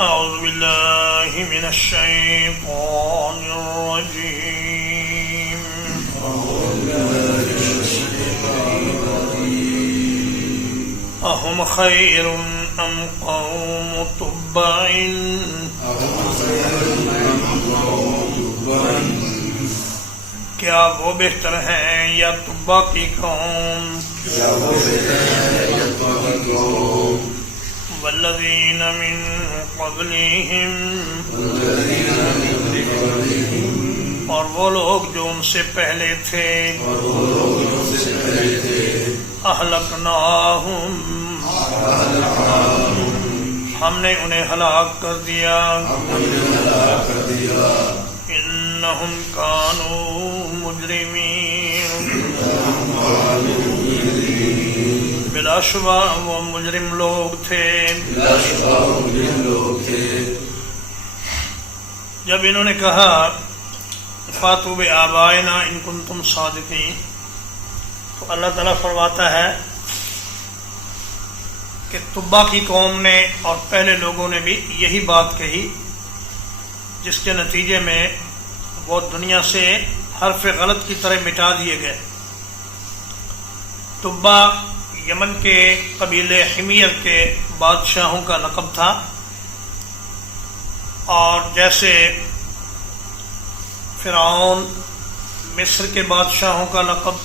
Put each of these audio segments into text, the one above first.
أعوذ بالله من الشيطان الرجيم أهم خير أم قوم تبع کیا وہ بہتر ہیں یا تبع کی قوم والذین من قبلہم اور وہ لوگ جو ان سے پہلے تھے اہلکناہم ہم نے انہیں ہلاک کر دیا انہم کانوا مجرمین بلا شبہ وہ مجرم لوگ تھے جب انہوں نے کہا فاتوا بآبائنا ان کنتم صادقین تو اللہ تعالیٰ فرماتا ہے کہ تبع کی قوم نے اور پہلے لوگوں نے بھی یہی بات کہی جس کے نتیجے میں وہ دنیا سے حرف غلط کی طرح مٹا دیے گئے۔ تبع یمن کے قبیلے حمیر کے بادشاہوں کا لقب تھا، اور جیسے فرعون مصر کے بادشاہوں کا لقب،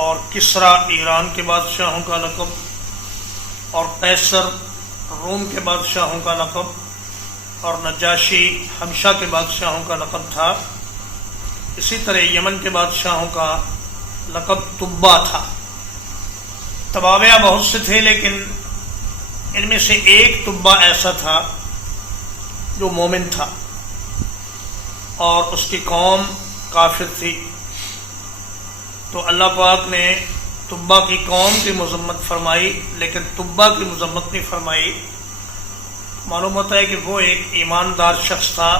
اور کسرا ایران کے بادشاہوں کا لقب، اور قیصر روم کے بادشاہوں کا لقب، اور نجاشی حبشہ کے بادشاہوں کا لقب تھا، اسی طرح یمن کے بادشاہوں کا لقب تبع تھا۔ تبابیہ بہت سے تھے، لیکن ان میں سے ایک تبع ایسا تھا جو مومن تھا اور اس کی قوم کافر تھی، تو اللہ پاک نے تبع کی قوم کی مذمت فرمائی لیکن تبع کی مذمت نہیں فرمائی۔ معلوم ہوتا ہے کہ وہ ایک ایماندار شخص تھا،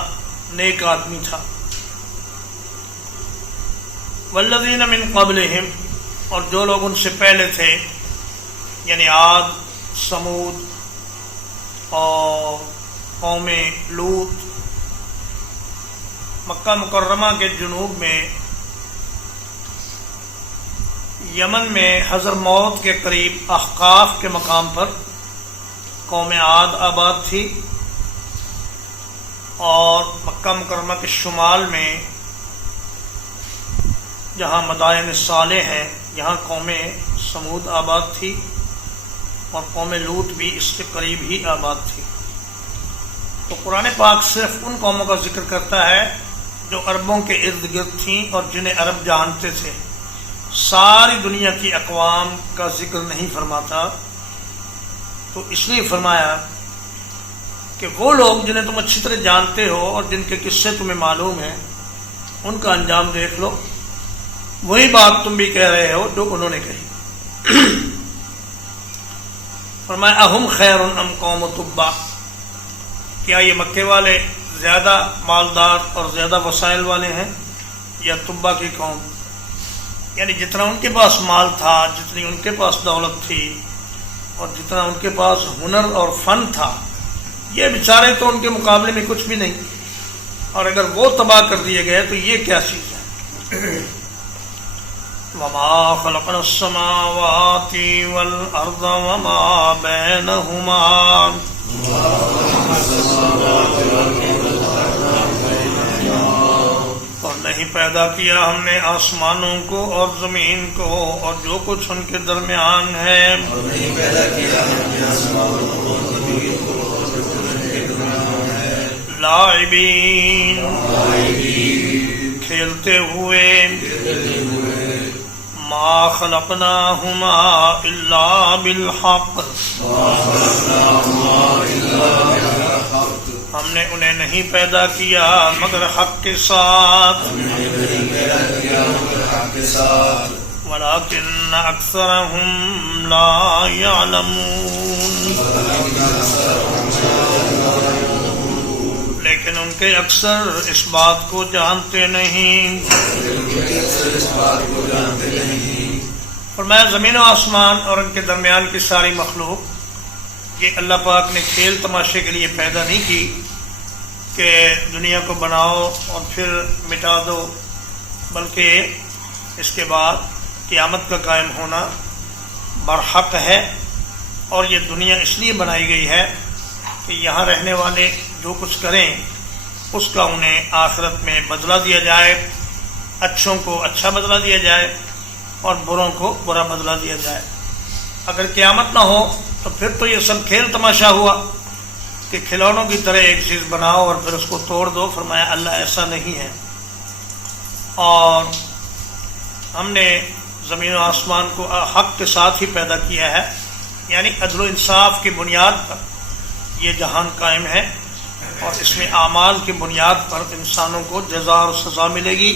نیک آدمی تھا۔ والذین من قبلہم اور جو لوگ ان سے پہلے تھے، یعنی عاد، سمود اور قوم لوط، مکہ مکرمہ کے جنوب میں یمن میں حضرموت کے قریب احقاف کے مقام پر قوم عاد آباد تھی، اور مکہ مکرمہ کے شمال میں جہاں مدائن صالح ہیں یہاں قوم سمود آباد تھی، اور قوم لوط بھی اس کے قریب ہی آباد تھی۔ تو قرآن پاک صرف ان قوموں کا ذکر کرتا ہے جو عربوں کے ارد گرد تھیں اور جنہیں عرب جانتے تھے، ساری دنیا کی اقوام کا ذکر نہیں فرماتا۔ تو اس لیے فرمایا کہ وہ لوگ جنہیں تم اچھی طرح جانتے ہو اور جن کے قصے تمہیں معلوم ہیں، ان کا انجام دیکھ لو، وہی بات تم بھی کہہ رہے ہو جو انہوں نے کہی۔ فرمایا اہم خیر ام قوم تبع، کیا یہ مکے والے زیادہ مالدار اور زیادہ وسائل والے ہیں یا تبع کی قوم؟ یعنی جتنا ان کے پاس مال تھا، جتنی ان کے پاس دولت تھی، اور جتنا ان کے پاس ہنر اور فن تھا، یہ بیچارے تو ان کے مقابلے میں کچھ بھی نہیں، اور اگر وہ تباہ کر دیے گئے تو یہ کیا چیز ہے؟ وَمَا خَلَقْنَا السَّمَاوَاتِ وَالْأَرْضَ وَمَا بَيْنَهُمَا اور نہیں پیدا کیا ہم نے آسمانوں کو اور زمین کو اور جو کچھ ان کے درمیان ہے، لاعبین کھیلتے ہوئے، ما خلقناہما الا بالحق ہم نے انہیں نہیں پیدا کیا مگر حق کے ساتھ، ولکن اکثرہم لا یعلمون لیکن ان کے اکثر اس بات کو جانتے نہیں۔ فرمایا زمین و آسمان اور ان کے درمیان کی ساری مخلوق یہ اللہ پاک نے کھیل تماشے کے لیے پیدا نہیں کی کہ دنیا کو بناؤ اور پھر مٹا دو، بلکہ اس کے بعد قیامت کا قائم ہونا برحق ہے، اور یہ دنیا اس لیے بنائی گئی ہے کہ یہاں رہنے والے جو کچھ کریں اس کا انہیں آخرت میں بدلہ دیا جائے، اچھوں کو اچھا بدلہ دیا جائے اور بروں کو برا بدلہ دیا جائے۔ اگر قیامت نہ ہو تو پھر تو یہ سب کھیل تماشا ہوا کہ کھلونوں کی طرح ایک چیز بناؤ اور پھر اس کو توڑ دو۔ فرمایا اللہ ایسا نہیں ہے، اور ہم نے زمین و آسمان کو حق کے ساتھ ہی پیدا کیا ہے، یعنی عدل و انصاف کی بنیاد پر یہ جہان قائم ہے، اور اس میں اعمال کی بنیاد پر انسانوں کو جزا اور سزا ملے گی۔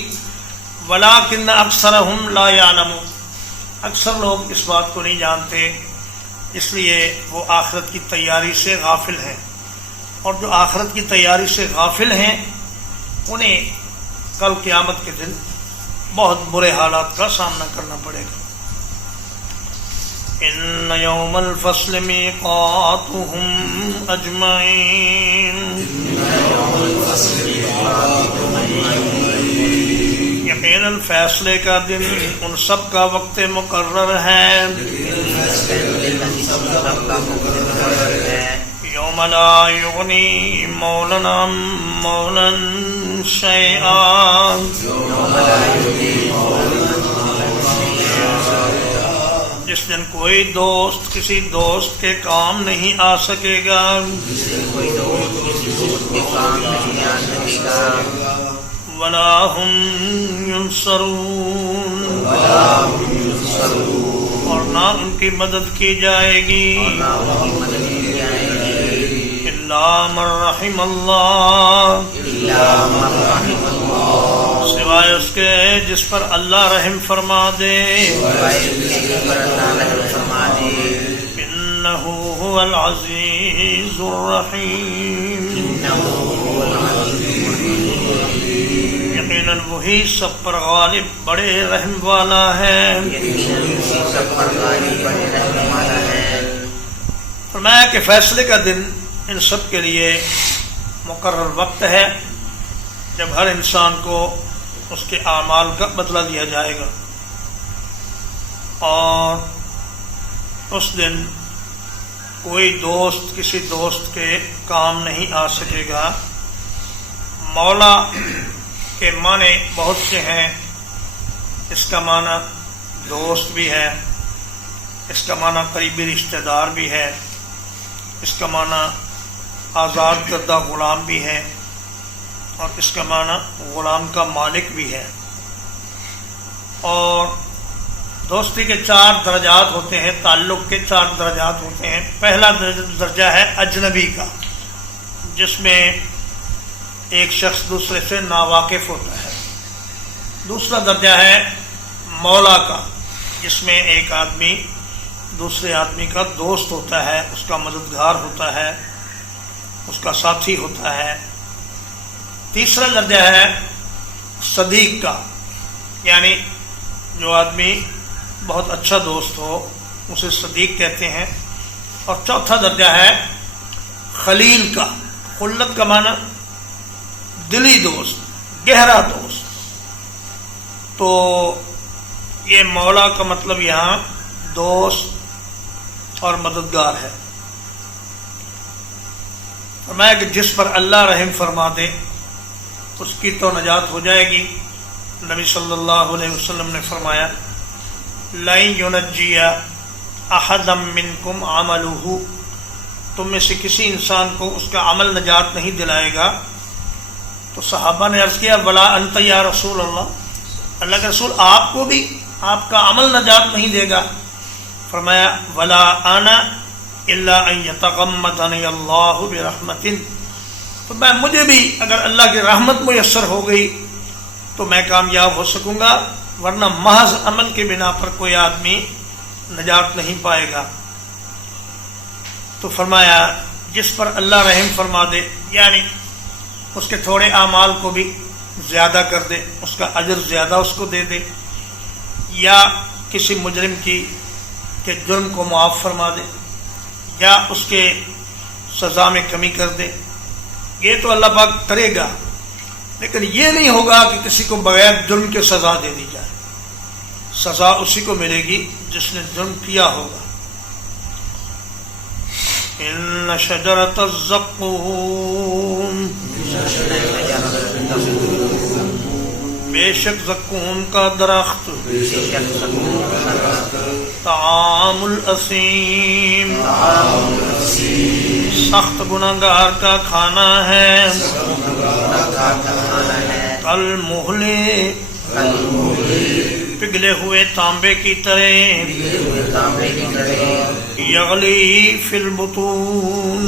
وَلَٰكِنَّ أَكْثَرَهُمْ لَا يَعْلَمُونَ، اکثر لوگ اس بات کو نہیں جانتے، اس لیے وہ آخرت کی تیاری سے غافل ہیں، اور جو آخرت کی تیاری سے غافل ہیں انہیں کل قیامت کے دن بہت برے حالات کا سامنا کرنا پڑے گا۔ ان یوم الفصل میقاتهم اجمعین، یقیناً فیصلے کا دن ان سب کا وقت مقرر ہے۔ یوم لا یغنی مولا عن مولا شیئا، جس دن کوئی دوست کسی دوست کے کام نہیں آ سکے گا، ولا هم ينصرون، اور نہ ان کی مدد کی جائے گی، الا من رحم اللہ، سوائے اس کے جس پر اللہ رحم فرما دے، انہ هو العزیز الرحیم، یقیناً وہی سب پر غالب بڑے رحم والا ہے۔ فرمایا کہ فیصلے کا دن ان سب کے لیے مقرر وقت ہے جب ہر انسان کو اس کے اعمال کا بدلہ دیا جائے گا، اور اس دن کوئی دوست کسی دوست کے کام نہیں آ سکے گا۔ مولا کے معنی بہت سے ہیں، اس کا معنی دوست بھی ہے، اس کا معنی قریبی رشتہ دار بھی ہے، اس کا معنی آزاد کردہ غلام بھی ہے، اور اس کا معنی غلام کا مالک بھی ہے۔ اور دوستی کے 4 درجات ہوتے ہیں، تعلق کے 4 درجات ہوتے ہیں۔ پہلا درجہ ہے اجنبی کا، جس میں ایک شخص دوسرے سے ناواقف ہوتا ہے۔ دوسرا درجہ ہے مولا کا، جس میں ایک آدمی دوسرے آدمی کا دوست ہوتا ہے، اس کا مددگار ہوتا ہے، اس کا ساتھی ہوتا ہے۔ تیسرا درجہ ہے صدیق کا، یعنی جو آدمی بہت اچھا دوست ہو اسے صدیق کہتے ہیں۔ اور چوتھا درجہ ہے خلیل کا۔ خلت کا معنی دلی دوست، گہرا دوست۔ تو یہ مولا کا مطلب یہاں دوست اور مددگار ہے۔ فرمایا کہ جس پر اللہ رحم فرما دے اس کی تو نجات ہو جائے گی۔ نبی صلی اللہ علیہ وسلم نے فرمایا لَن يُنَجِّيَ أَحَدًا مِّنكُمْ عَمَلُهُ، تم میں سے کسی انسان کو اس کا عمل نجات نہیں دلائے گا۔ تو صحابہ نے عرض کیا وَلَا أَنْتَ يَا رسول اللہ، اللہ کے رسول آپ کو بھی آپ کا عمل نجات نہیں دے گا۔ فرمایا وَلَا أَنَا إِلَّا أَن يَتَغَمَّدَنِيَ اللَّهُ بِرَحْمَةٍ، تو میں مجھے بھی اگر اللہ کی رحمت میسر ہو گئی تو میں کامیاب ہو سکوں گا، ورنہ محض عمل کے بنا پر کوئی آدمی نجات نہیں پائے گا۔ تو فرمایا جس پر اللہ رحم فرما دے، یعنی اس کے تھوڑے اعمال کو بھی زیادہ کر دے، اس کا اجر زیادہ اس کو دے دے، یا کسی مجرم کی کے جرم کو معاف فرما دے، یا اس کے سزا میں کمی کر دے، یہ تو اللہ پاک کرے گا، لیکن یہ نہیں ہوگا کہ کسی کو بغیر جرم کے سزا دے دی جائے۔ سزا اسی کو ملے گی جس نے جرم کیا ہوگا۔ ان شجرۃ الزقوم، بے شک زقوم کا درخت، طعام الاثیم، سخت گناہگار کا کھانا ہے، کالمہل، پگھلے ہوئے تانبے کی طرح، یغلی فی البطون،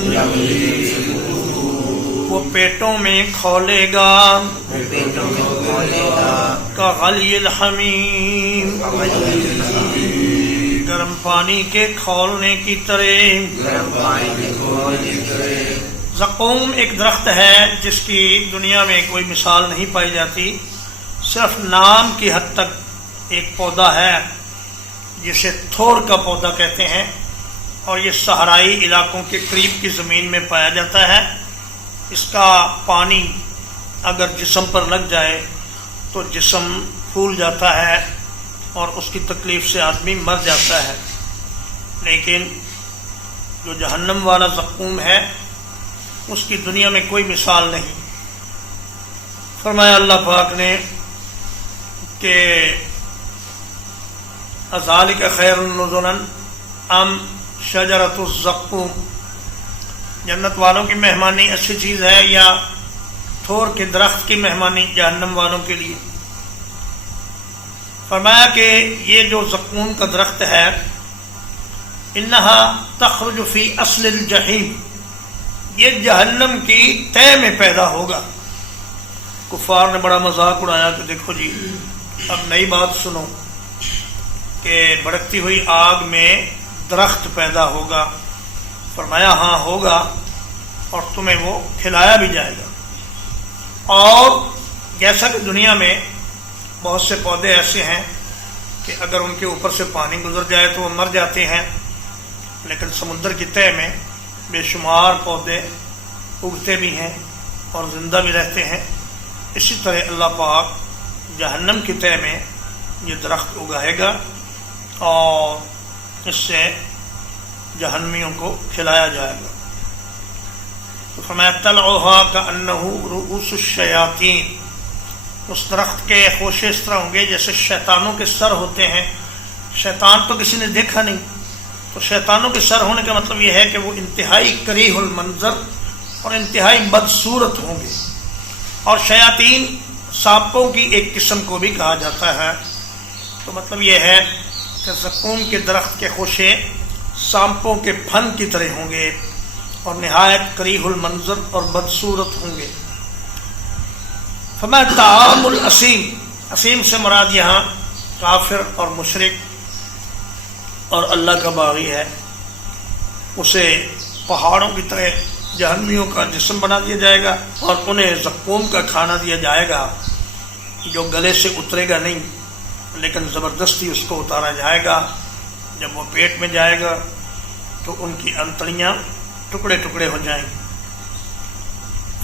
وہ پیٹوں میں کھولے گا، کغلی الحمیم، گرم پانی کے کھولنے کی طرح۔ زقوم ایک درخت ہے جس کی دنیا میں کوئی مثال نہیں پائی جاتی، صرف نام کی حد تک ایک پودا ہے جسے تھور کا پودا کہتے ہیں، اور یہ صحرائی علاقوں کے قریب کی زمین میں پایا جاتا ہے۔ اس کا پانی اگر جسم پر لگ جائے تو جسم پھول جاتا ہے اور اس کی تکلیف سے آدمی مر جاتا ہے، لیکن جو جہنم والا زقوم ہے اس کی دنیا میں کوئی مثال نہیں۔ فرمایا اللہ پاک نے کہ اذالک خیر نزلا ام شجرۃ الزقوم، جنت والوں کی مہمانی اچھی چیز ہے یا تھور کے درخت کی مہمانی جہنم والوں کے لیے؟ فرمایا کہ یہ جو زقوم کا درخت ہے، انہا تخرج فی اصل الجحیم، یہ جہنم کی تہ میں پیدا ہوگا۔ کفار نے بڑا مذاق اڑایا کہ دیکھو جی اب نئی بات سنو کہ بھڑکتی ہوئی آگ میں درخت پیدا ہوگا۔ فرمایا ہاں ہوگا، اور تمہیں وہ کھلایا بھی جائے گا۔ اور جیسا کہ دنیا میں بہت سے پودے ایسے ہیں کہ اگر ان کے اوپر سے پانی گزر جائے تو وہ مر جاتے ہیں، لیکن سمندر کی تہ میں بے شمار پودے اگتے بھی ہیں اور زندہ بھی رہتے ہیں۔ اسی طرح اللہ پاک جہنم کی تہ میں یہ درخت اگائے گا اور اس سے جہنمیوں کو کھلایا جائے گا۔ تو فرمایا طلعها کأنہ رؤوس الشیاطین، اس درخت کے خوشے اس طرح ہوں گے جیسے شیطانوں کے سر ہوتے ہیں۔ شیطان تو کسی نے دیکھا نہیں، تو شیطانوں کے سر ہونے کا مطلب یہ ہے کہ وہ انتہائی کریہ المنظر اور انتہائی بدصورت ہوں گے۔ اور شیاطین سانپوں کی ایک قسم کو بھی کہا جاتا ہے، تو مطلب یہ ہے کہ زقوم کے درخت کے خوشے سانپوں کے پھن کی طرح ہوں گے اور نہایت کریہ المنظر اور بدصورت ہوں گے۔ فرمایا طعام الاسیم، اسیم سے مراد یہاں کافر اور مشرک اور اللہ کا باغی ہے، اسے پہاڑوں کی طرح جہنمیوں کا جسم بنا دیا جائے گا اور انہیں زقوم کا کھانا دیا جائے گا جو گلے سے اترے گا نہیں، لیکن زبردستی اس کو اتارا جائے گا۔ جب وہ پیٹ میں جائے گا تو ان کی انتڑیاں ٹکڑے ٹکڑے ہو جائیں گے۔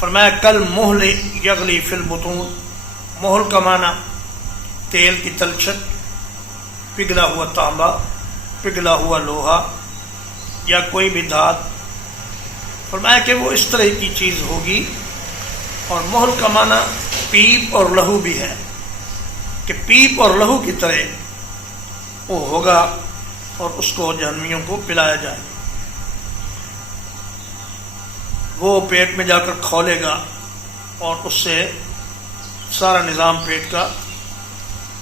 فرمایا کل محل یغلی فی البطون، محل کا معنی تیل کی تلچھٹ، پگھلا ہوا تانبا، پگھلا ہوا لوہا یا کوئی بھی دھات۔ فرمایا کہ وہ اس طرح کی چیز ہوگی۔ اور محل کا معنی پیپ اور لہو بھی ہے کہ پیپ اور لہو کی طرح وہ ہوگا اور اس کو جہنمیوں کو پلایا جائے گا۔ وہ پیٹ میں جا کر کھولے گا اور اس سے سارا نظام پیٹ کا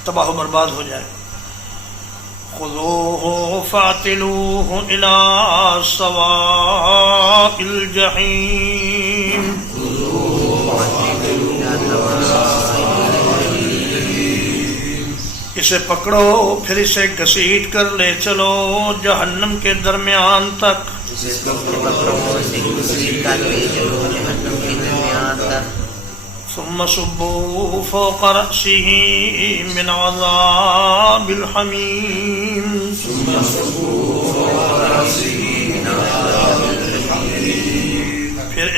تباہ و برباد ہو جائے گا۔ خذوہ فاعتلوہ الی سواء الجحیم، اسے پکڑو پھر اسے گھسیٹ کر لے چلو جہنم کے درمیان تک۔ ثم صبوا فوق رأسه من عذاب الحمیم،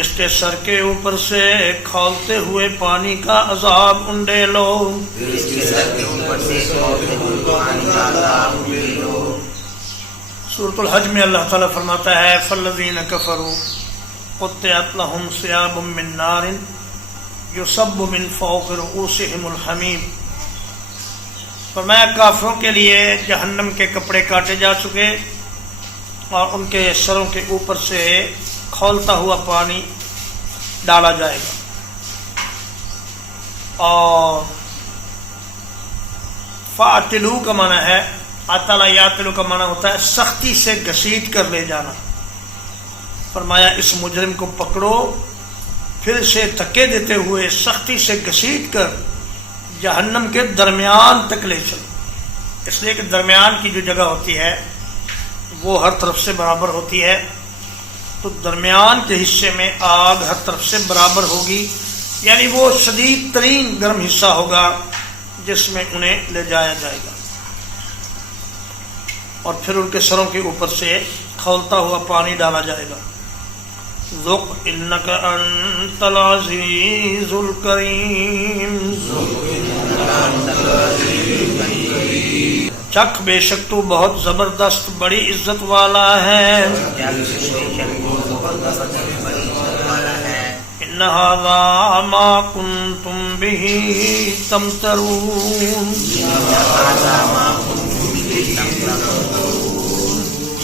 اس کے سر کے اوپر سے کھولتے ہوئے پانی کا عذاب انڈیلو. اس کے سر کے اوپر سے کھولتے ہوئے پانی کا عذاب انڈیلو. سورۃ الحج میں اللہ تعالیٰ فرماتا ہے فالذین کفروا قطعت لهم ثیاب من نار یصب من فوق رؤوسهم الحمیم. فرمایا کافروں کے لیے جہنم کے کپڑے کاٹے جا چکے اور ان کے سروں کے اوپر سے کھولتا ہوا پانی ڈالا جائے گا. اور فاعتلو کا معنی ہے، عطلا یعتلو کا معنی ہوتا ہے سختی سے گھسیٹ کر لے جانا. فرمایا اس مجرم کو پکڑو، پھر اسے دھکے دیتے ہوئے سختی سے گھسیٹ کر جہنم کے درمیان تک لے چلو. اس لیے کہ درمیان کی جو جگہ ہوتی ہے وہ ہر طرف سے برابر ہوتی ہے، تو درمیان کے حصے میں آگ ہر طرف سے برابر ہوگی، یعنی وہ شدید ترین گرم حصہ ہوگا جس میں انہیں لے جایا جائے گا. اور پھر ان کے سروں کے اوپر سے کھولتا ہوا پانی ڈالا جائے گا. ذق انک انت العزیز الکریم، چکھ بے شک تو بہت زبردست بڑی عزت والا ہے. ان ھذا ما کنتم به تمترون،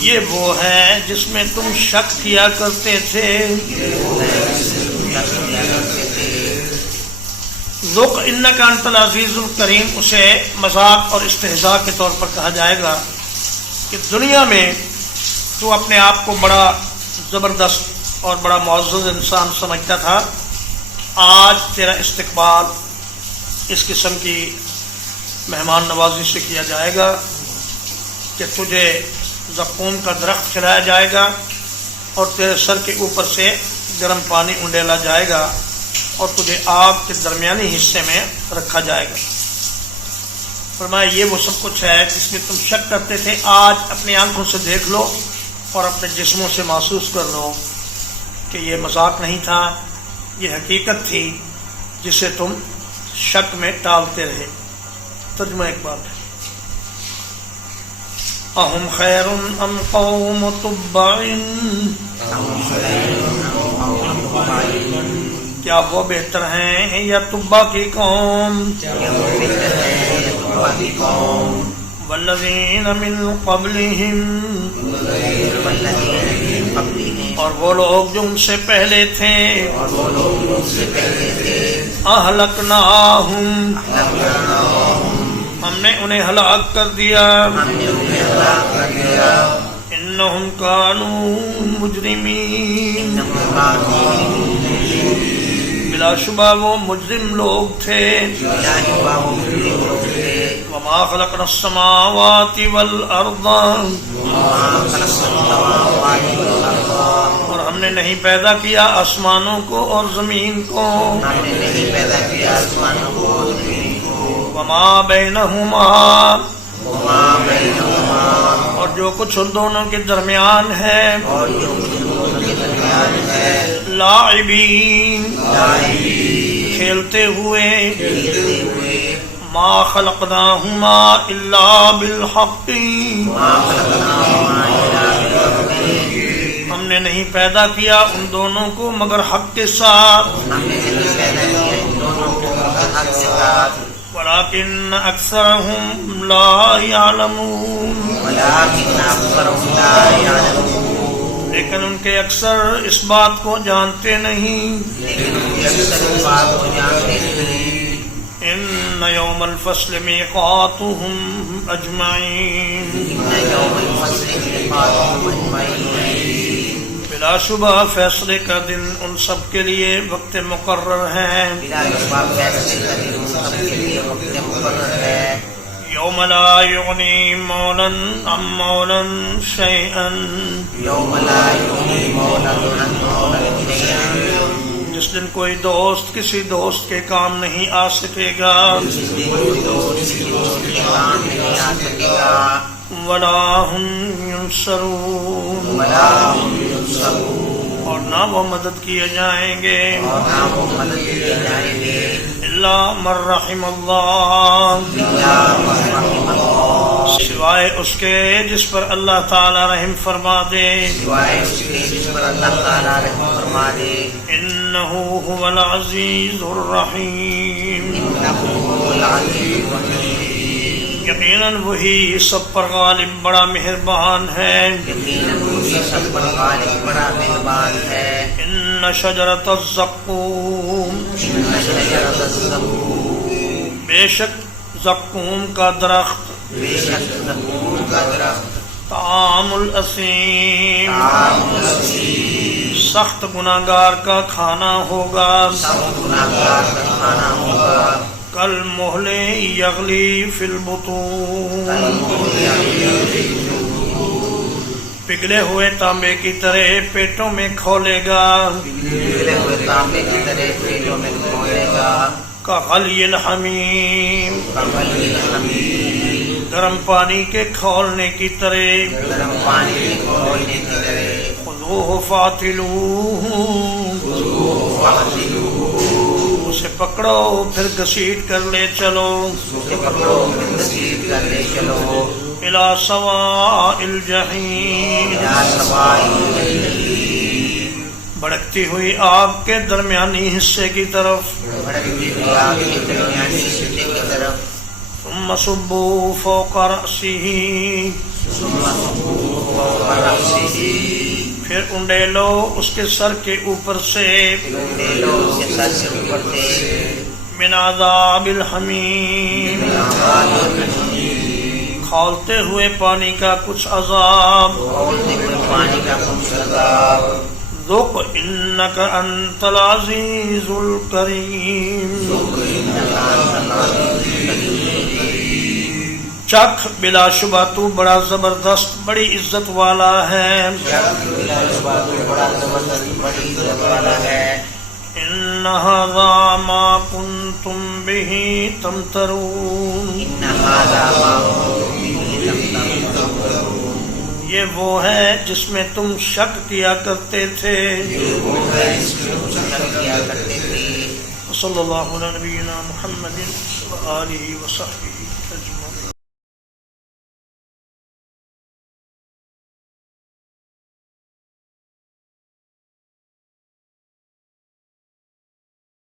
یہ وہ ہے جس میں تم شک کیا کرتے تھے. ذق انک انت العزیز الکریم اسے مذاق اور استہزاء کے طور پر کہا جائے گا کہ دنیا میں تو اپنے آپ کو بڑا زبردست اور بڑا معزز انسان سمجھتا تھا، آج تیرا استقبال اس قسم کی مہمان نوازی سے کیا جائے گا کہ تجھے زقوم کا درخت کھلایا جائے گا اور تیرے سر کے اوپر سے گرم پانی انڈیلا جائے گا اور تجھے آگ کے درمیانی حصے میں رکھا جائے گا. فرمایا یہ وہ سب کچھ ہے جس میں تم شک کرتے تھے، آج اپنی آنکھوں سے دیکھ لو اور اپنے جسموں سے محسوس کر لو کہ یہ مذاق نہیں تھا، یہ حقیقت تھی جسے تم شک میں ٹالتے رہے. ترجمہ ایک بار ہے، اہم خیر ام قوم تبع، کیا وہ بہتر ہیں یا تبع کی قوم. والذین من قبلہم، اور وہ لوگ جو ان سے پہلے تھے. اہلکناہم، ہم نے انہیں ہلاک کر دیا. انہم کانوا مجرمین، بلا شبہ وہ مجرم لوگ تھے. وما خلقنا السماوات والارض، اور ہم نے نہیں پیدا کیا آسمانوں کو اور زمین کو. وما بینہما، اور جو کچھ ان دونوں کے درمیان ہے. لاعبین، کھیلتے ہوئے. ما خلقناہما الا بالحق، ہم نے نہیں پیدا کیا ان دونوں کو مگر حق کے ساتھ. ولكن أكثرهم لا يعلمون، لیکن ان کے اکثر اس بات کو جانتے نہیں. ان یوم الفصل میقاتهم اجمعین، بلا شبہ فیصلے کا دن ان سب کے لیے وقت مقرر ہے. یوم لا یغنی مولا عن مولا شیئا، جس دن کوئی دوست کسی دوست کے کام نہیں آ سکے گا. ولا هم ينصرون، اور نہ وہ مدد کیے جائیں گے اور نہ وہ مدد کیے جائیں گے الا من رحم اللہ، سوائے اس کے جس پر اللہ تعالی رحم فرما دے، سوائے اس کے جس پر اللہ تعالیٰ رحم فرما دے۔ انہ هو العزیز الرحیم، انہ هو العزیز الرحیم، یقیناً وہی سب پر غالب بڑا مہربان ہے۔ یقیناً وہی سب پر غالب بڑا مہربان ہے۔ ان شجرۃ الزقوم، ان شجرۃ الزقوم، بے شک زقوم کا درخت، بے شک زقوم کا درخت، طعام الاثیم، طعام الاسیم، سخت گناہگار کا کھانا ہوگا، سخت گناہگار کا کھانا ہوگا، کل محل یغلی فی البطون، پگھلے ہوئے تانبے کی طرح پیٹوں میں کھولے گا، پگھلے ہوئے تانبے کی طرح پیٹوں میں کھولے گا، کغلی الحمیم، کغلی الحمیم، گرم پانی کے کھولنے کی طرح، گرم پانی کے کھولنے کی طرح، خذوہ فاعتلوہ، اسے پکڑو پھر گھسیٹ کر لے چلو، اسے پکڑو پھر گھسیٹ کر لے چلو، الی سواء الجحیم، الی سواء الجحیم، بھڑکتی ہوئی آگ کے درمیانی حصے کی طرف، بھڑکتی ہوئی آگ کے درمیانی حصے کی طرف، ثم صبوا فوق رأسہ، ثم صبوا فوق رأسہ، پھر انڈیلو اس کے سر کے اوپر سے، انڈیلو اس کے سر سے اوپر سے، من عذاب الحمیم، کھولتے ہوئے پانی کا کچھ عذاب، کھولتے ہوئے پانی کا کچھ عذاب، ذق انک انت العزیز الکریم، چکھ بلا شبہ تو بڑا زبردست بڑی عزت والا ہے، بڑا زبردست بڑی عزت والا ہے۔ ان ھذا ما کنتم بہ تمترون، ان ھذا ما کنتم بہ تمترون، یہ وہ ہے جس میں تم شک کیا کرتے تھے۔ یہ وہ ہے جس میں تم شک کیا کرتے تھے۔ صلی اللہ علیہ نبینا محمد وآلہ وصحبہ اجمعین۔